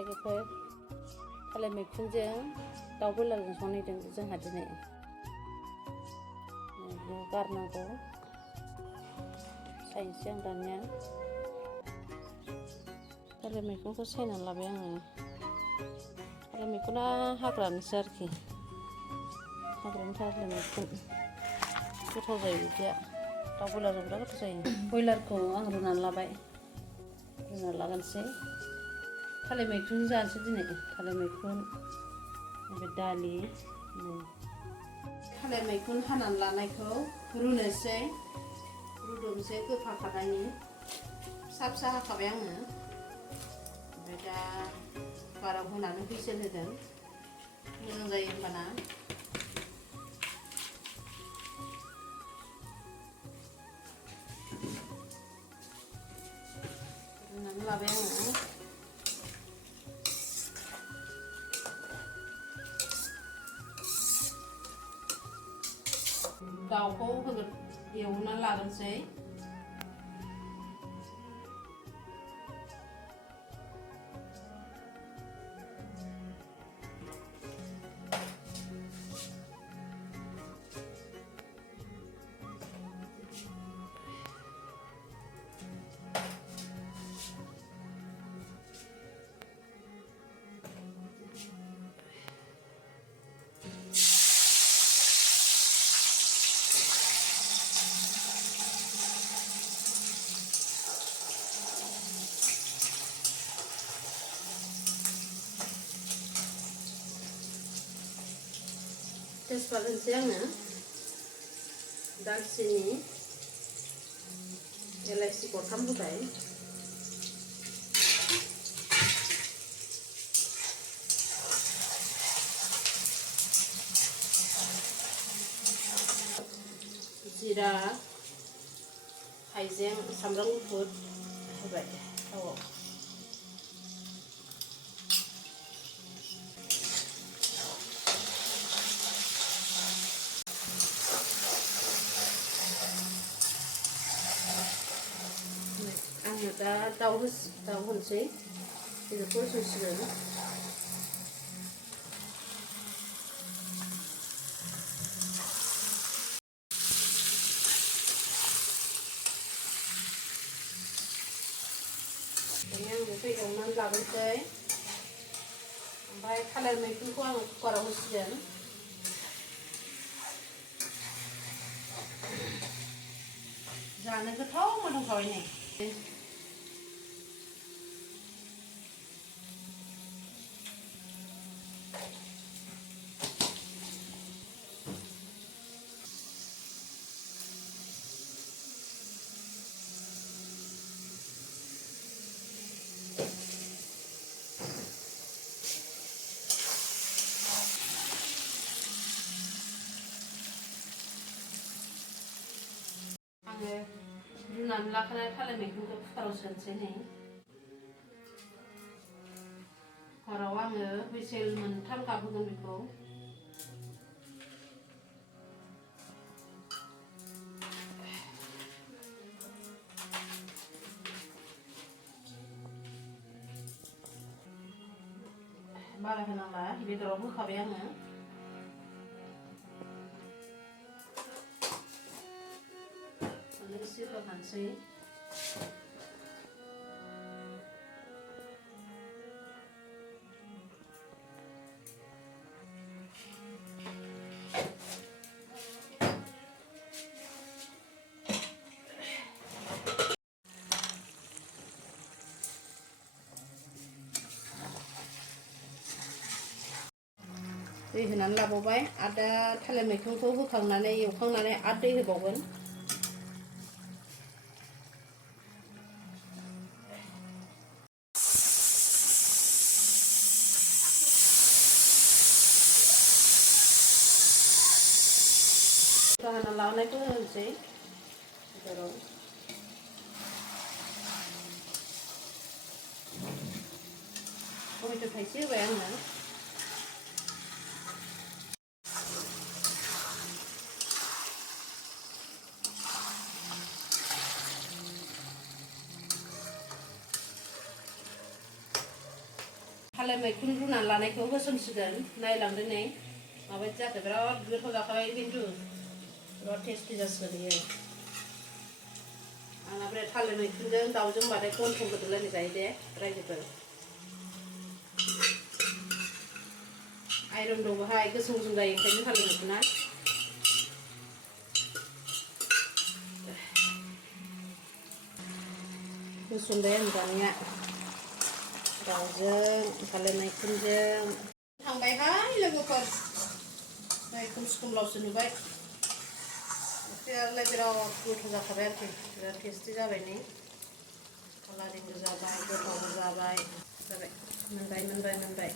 लोगोफोर थालिर मैखुनजों दाउ बयलारजों संनायदों जोंहा दिनै गारनांगौ सायनोसै आं दानिया थालिर मैखुनखौ सायनानै लाबाय आङो थालिर मैखुना हाग्रानिसो आरोखि हाग्रानि थालिर मैखुन गोथाव जायो बिदिया दाउ बयलारजों बिराद गोथाव जायो बयलारखौ आं रुनानै लाबाय रुना लागोनसै थालिर मैखुन जानोसै दिनै थालिर मैखुन ओमफ्राय दालि थालिर मैखुन हानानै लानायखौ रुनोसै रुदबनोसै गोखा खारनायनि फिसा फिसा हाखाबाय आङो ओमफ्राय दा बाराव होनानै हुइसेल होदों मोजां जायो होमबाना रुनानै लाबाय आङो दाउखौ एवनानै लागोनसै तेजपात होनोसै आङो दालचिनि एलाइचि गरथाम होबाय जिरा हाइजें सामब्राम गुफुर होबाय थावआव आङो दा दाउ होनोसै बेदरखौ होसनसिगोन दानिया आं बेखौ एवनानै लाबोनोसै ओमफ्राय थालिर मैखुनखौ आं कुकाराव होसिगोन जानो गोथाव मोदोमखाबाय नै आङो रुनानै लाखानाय थालिर मैखुनखौ कुकाराव सोनोसै नै कुकाराव आङो हुइसेल मोनथाम गाबहोगोन बेखौ बारा होनांला बेदराव होखाबाय आङो एसे होखानोसै दै होनानै लाबावबाय आरो दा थालिर मैखुनखौ होखांनानै एवखांनानै आरो दै होबावगोन होना लानायखौ होनोसै बेदराव टमेट' थाइसे होबाय आङो थालिर मैखुन रुनानै लानायखौ होसनसिगोन नायलांदो नै माबायदि जाखो बिराद गोथाव जाखाबाय खिन्थु बिराद टेस्टि जासिगोन बियो आंना बे थालिर मैखुनजों दाउजों होनबाथाय गन्थं गोदोलायनाय जायो दे रायजोफोर आइरन दं बाहाय गोसोम गोसोम जायो ओंखायनो थालिर मैखुना होसनबाय आं दानिया दाउजों थालिर मैखुनजों थांबायहाय लोगोफोर नै खोमसि खोमलावसो नुबाय ओंख्रियालाय बिराद गोथाव जाखाबाय आरोखि बिराद टेस्टि जाबाय नै कालारिंबो जाबाय गोथावबो जाबाय मोनबाय